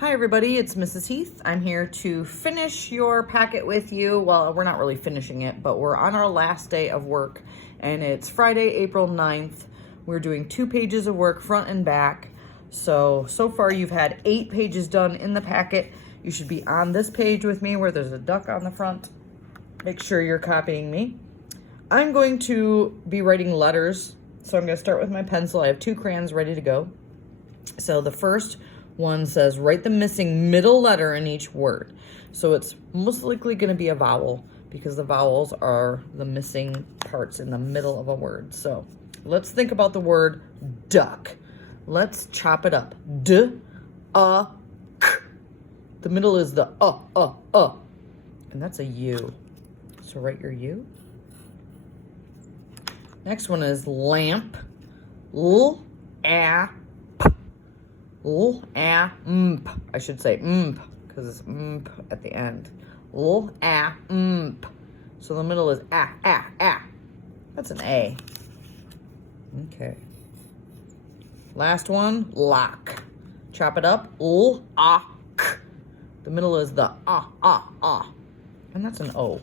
Hi everybody, it's Mrs. Heath. I'm here to finish your packet with you. Well, we're not really finishing it, but we're on our last day of work and it's Friday, April 9th. We're doing 2 pages of work, front and back. So far you've had 8 pages done in the packet. You should be on this page with me where there's a duck on the front. Make sure you're copying me. I'm going to be writing letters. So I'm going to start with my pencil. I have 2 crayons ready to go. So the first one says, write the missing middle letter in each word. So it's most likely going to be a vowel because the vowels are the missing parts in the middle of a word. So let's think about the word duck. Let's chop it up. D, k. The middle is the and that's a U. So write your U. Next one is lamp. L, a, I should say because it's at the end. So the middle is a. That's an A. Okay. Last one, lock. Chop it up. K. The middle is the and that's an O.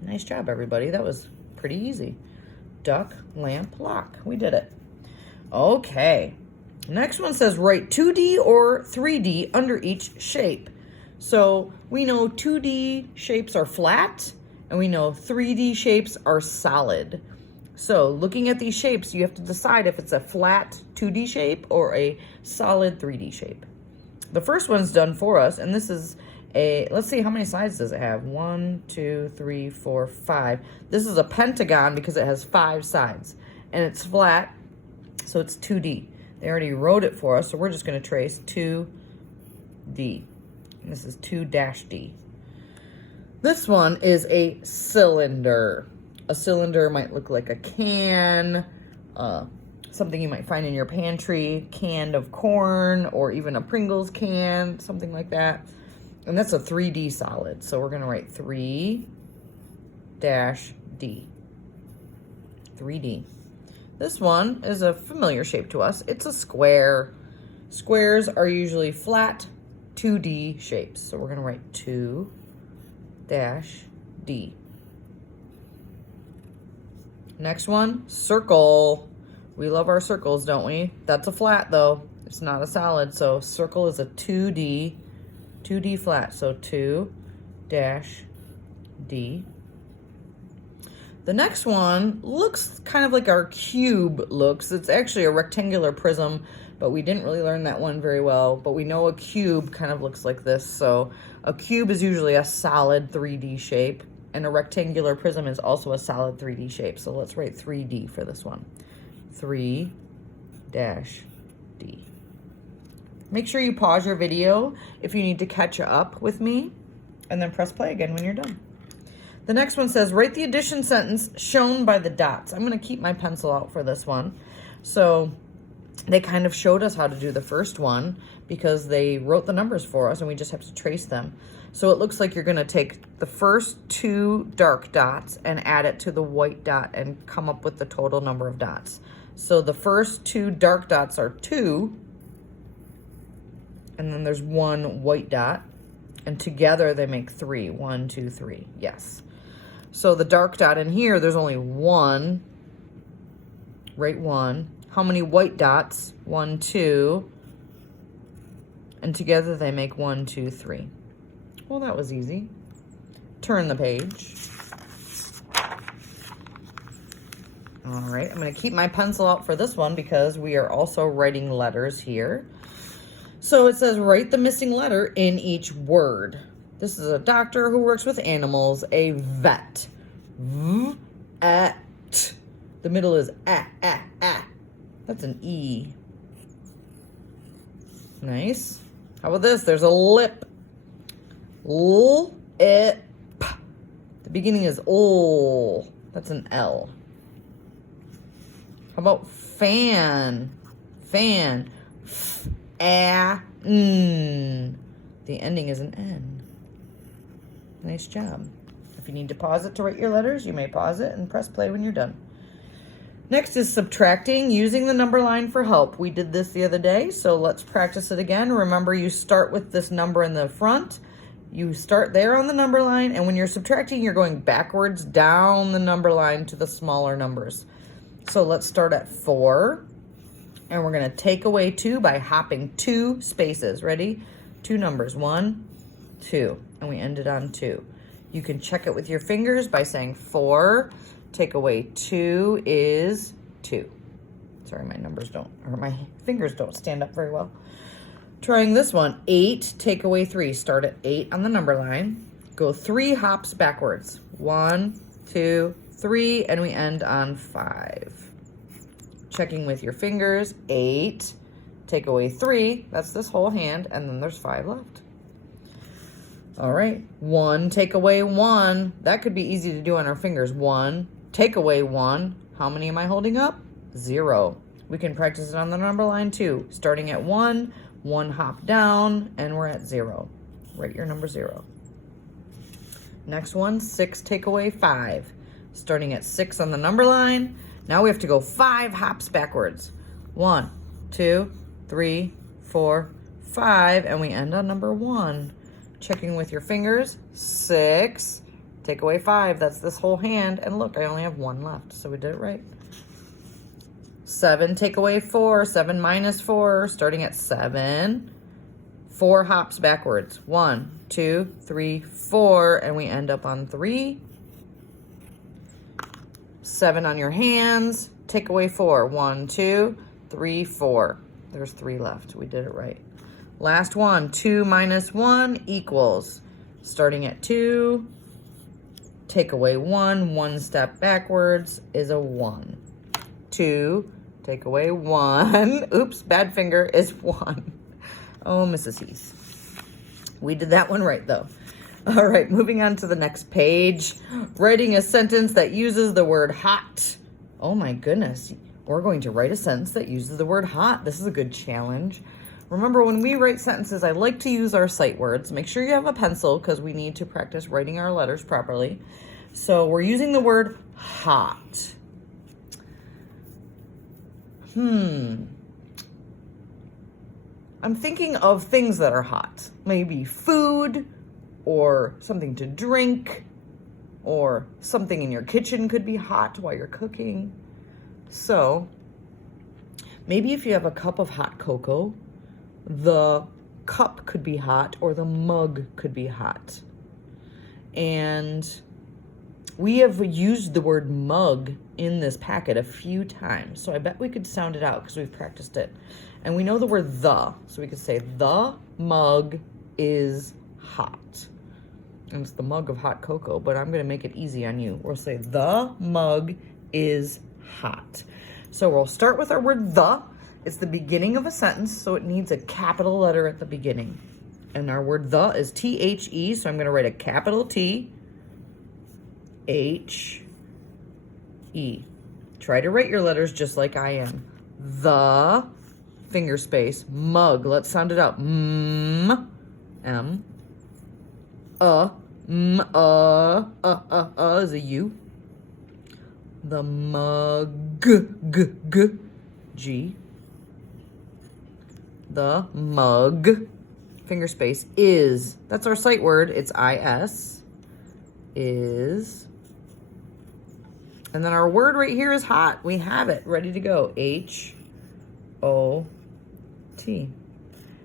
Nice job, everybody. That was pretty easy. Duck, lamp, lock. We did it. Okay. Next one says write 2D or 3D under each shape. So we know 2D shapes are flat and we know 3D shapes are solid. So looking at these shapes, you have to decide if it's a flat 2D shape or a solid 3D shape. The first one's done for us, and this is let's see, how many sides does it have? 1, 2, 3, 4, 5. This is a pentagon because it has 5 sides and it's flat, so it's 2D. They already wrote it for us, so we're just going to trace 2D. And this is 2-D. This one is a cylinder. A cylinder might look like a can, something you might find in your pantry, can of corn, or even a Pringles can, something like that. And that's a 3D solid, so we're going to write 3-D. 3D. This one is a familiar shape to us. It's a square. Squares are usually flat 2D shapes. So we're going to write 2-D. Next one, circle. We love our circles, don't we? That's a flat though. It's not a solid. So circle is a 2D flat. So 2-D. The next one looks kind of like our cube looks. It's actually a rectangular prism, but we didn't really learn that one very well. But we know a cube kind of looks like this. So a cube is usually a solid 3D shape, and a rectangular prism is also a solid 3D shape. So let's write 3D for this one. 3-D. Make sure you pause your video if you need to catch up with me, and then press play again when you're done. The next one says, write the addition sentence shown by the dots. I'm going to keep my pencil out for this one. So they kind of showed us how to do the first one because they wrote the numbers for us and we just have to trace them. So it looks like you're going to take the first 2 dark dots and add it to the white dot and come up with the total number of dots. So the first 2 dark dots are 2, and then there's 1 white dot, and together they make 3. 1, 2, 3. Yes. So the dark dot in here, there's only 1. Write 1. How many white dots? 1, 2. And together they make 1, 2, 3. Well, that was easy. Turn the page. All right, I'm going to keep my pencil out for this one because we are also writing letters here. So it says, write the missing letter in each word. This is a doctor who works with animals, a vet. V-et. The middle is a. That's an E. Nice. How about this? There's a lip. L-ip. The beginning is O. That's an L. How about fan? Fan. F-a-n. The ending is an N. Nice job. If you need to pause it to write your letters, you may pause it and press play when you're done. Next is subtracting using the number line for help. We did this the other day, so let's practice it again. Remember, you start with this number in the front. You start there on the number line, and when you're subtracting, you're going backwards down the number line to the smaller numbers. So let's start at 4, and we're going to take away 2 by hopping 2 spaces. Ready? 2 numbers, 1, 2, and we ended on 2. You can check it with your fingers by saying 4. Take away 2 is 2. Sorry, my fingers don't stand up very well. Trying this one, 8, take away 3. Start at 8 on the number line. Go 3 hops backwards. 1, 2, 3, and we end on 5. Checking with your fingers, 8, take away 3. That's this whole hand, and then there's 5 left. All right, 1, take away 1. That could be easy to do on our fingers. 1, take away 1. How many am I holding up? 0. We can practice it on the number line too. Starting at 1, 1 hop down, and we're at 0. Write your number 0. Next one, 6, take away 5. Starting at 6 on the number line. Now we have to go 5 hops backwards. 1, 2, 3, 4, 5, and we end on number 1. Checking with your fingers, 6, take away 5. That's this whole hand. And look, I only have 1 left, so we did it right. 7, take away 4. 7 minus 4, starting at 7. 4 hops backwards. 1, 2, 3, 4, and we end up on 3. 7 on your hands. Take away 4. 1, 2, 3, 4. There's 3 left. We did it right. Last one, 2 minus 1 equals, starting at 2, take away 1, 1 step backwards is a 1. 2, take away 1, oops, bad finger, is 1. Oh, Mrs. Heath. We did that one right, though. All right, moving on to the next page. Writing a sentence that uses the word hot. Oh my goodness, we're going to write a sentence that uses the word hot. This is a good challenge. Remember, when we write sentences, I like to use our sight words. Make sure you have a pencil because we need to practice writing our letters properly. So we're using the word hot. I'm thinking of things that are hot. Maybe food, or something to drink, or something in your kitchen could be hot while you're cooking. So maybe if you have a cup of hot cocoa, the cup could be hot or the mug could be hot. And we have used the word mug in this packet a few times, so I bet we could sound it out because we've practiced it. And we know the word the, so we could say the mug is hot. And it's the mug of hot cocoa, but I'm going to make it easy on you. We'll say the mug is hot. So we'll start with our word the. It's the beginning of a sentence, so it needs a capital letter at the beginning. And our word the is T-H-E, so I'm going to write a capital T, H-E. Try to write your letters just like I am. The, finger space, mug. Let's sound it out. M, M, is a U. The mug, G, G. The mug, finger space, is. That's our sight word. It's I-S. Is. And then our word right here is hot. We have it ready to go. H-O-T.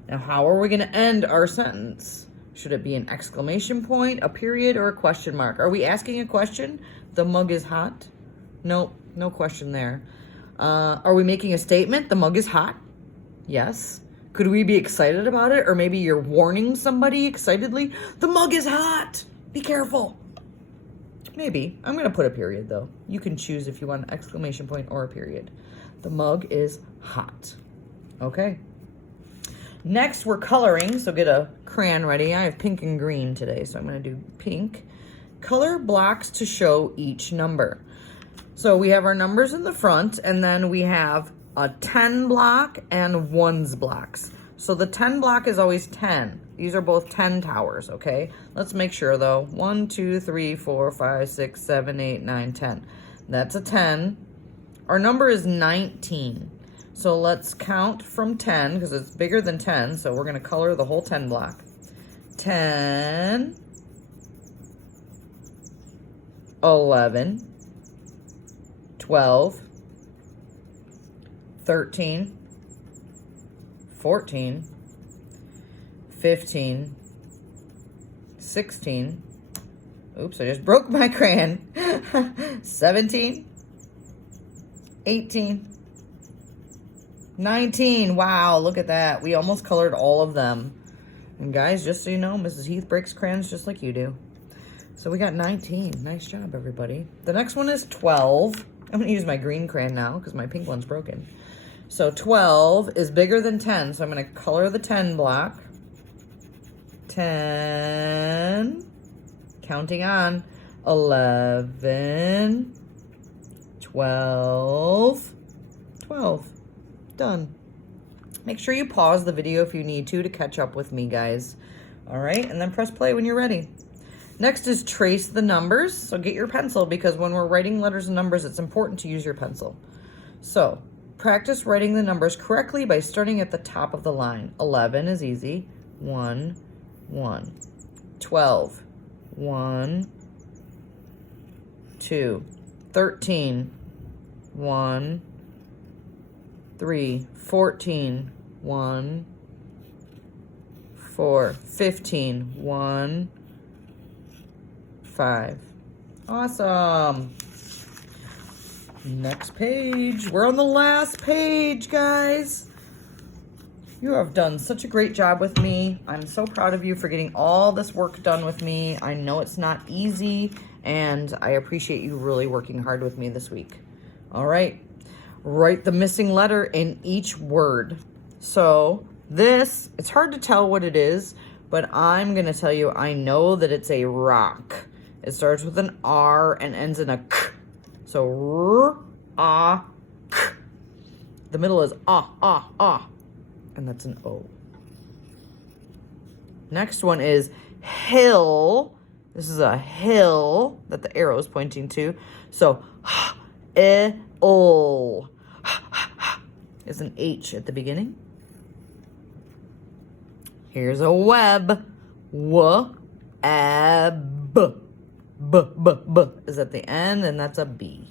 Now, how are we going to end our sentence? Should it be an exclamation point, a period, or a question mark? Are we asking a question? The mug is hot? Nope, no question there. Are we making a statement? The mug is hot? Yes. Could we be excited about it? Or maybe you're warning somebody excitedly, the mug is hot. Be careful. Maybe. I'm going to put a period, though. You can choose if you want an exclamation point or a period. The mug is hot. Okay. Next, we're coloring, so get a crayon ready. I have pink and green today, so I'm going to do pink. Color blocks to show each number. So we have our numbers in the front, and then we have a 10 block and ones blocks. So the 10 block is always 10. These are both 10 towers, okay? Let's make sure, though. 1, 2, 3, 4, 5, 6, 7, 8, 9, 10. That's a 10. Our number is 19. So let's count from 10 because it's bigger than 10. So we're going to color the whole 10 block. 10, 11, 12, 13, 14, 15, 16. Oops, I just broke my crayon. 17, 18, 19. Wow, look at that. We almost colored all of them. And guys, just so you know, Mrs. Heath breaks crayons just like you do. So we got 19. Nice job, everybody. The next one is 12. I'm going to use my green crayon now because my pink one's broken. So 12 is bigger than 10. So I'm going to color the 10 block. 10. Counting on. 11. 12. 12. Done. Make sure you pause the video if you need to catch up with me, guys. All right, and then press play when you're ready. Next is trace the numbers. So get your pencil because when we're writing letters and numbers, it's important to use your pencil. So practice writing the numbers correctly by starting at the top of the line. 11 is easy. 1, 1. 12, 1, 2. 13, 1, 3. 14, 1, 4. 15, 1, 5. Awesome. Next page. We're on the last page, guys. You have done such a great job with me. I'm so proud of you for getting all this work done with me. I know it's not easy, and I appreciate you really working hard with me this week. All right. Write the missing letter in each word. So this, it's hard to tell what it is, but I'm going to tell you, I know that it's a rock. It starts with an R and ends in a K. So R, A, K. The middle is ah. And that's an O. Next one is hill. This is a hill that the arrow is pointing to. So ol is an H at the beginning. Here's a web. W-ab. B is at the end, and that's a B.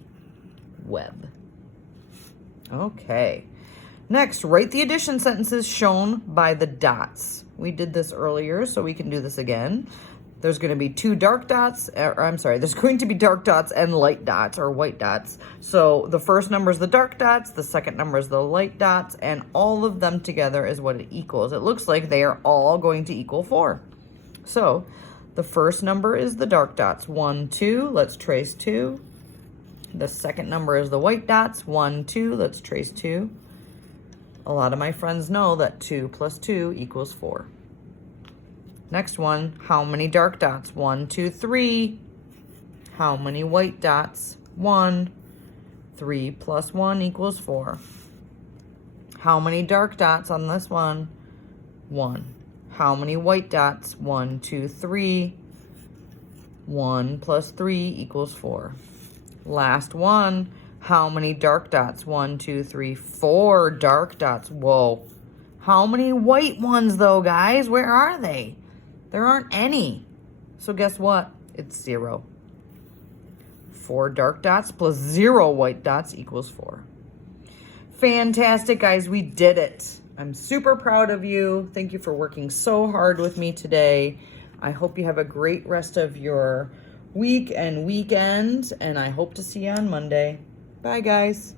Web. Okay. Next, write the addition sentences shown by the dots. We did this earlier, so we can do this again. There's going to be two dark dots, there's going to be dark dots and light dots, or white dots. So the first number is the dark dots, the second number is the light dots, and all of them together is what it equals. It looks like they are all going to equal 4. So the first number is the dark dots, 1, 2, let's trace 2. The second number is the white dots, 1, 2, let's trace 2. A lot of my friends know that 2 plus 2 equals 4. Next one, how many dark dots? 1, 2, 3. How many white dots? 1. 3 plus 1 equals 4. How many dark dots on this one? 1. How many white dots? 1, 2, 3. 1 plus 3 equals 4. Last one, how many dark dots? 1, 2, 3, 4 dark dots. Whoa. How many white ones though, guys? Where are they? There aren't any. So guess what? It's 0. 4 dark dots plus 0 white dots equals 4. Fantastic, guys. We did it. I'm super proud of you. Thank you for working so hard with me today. I hope you have a great rest of your week and weekend, and I hope to see you on Monday. Bye, guys.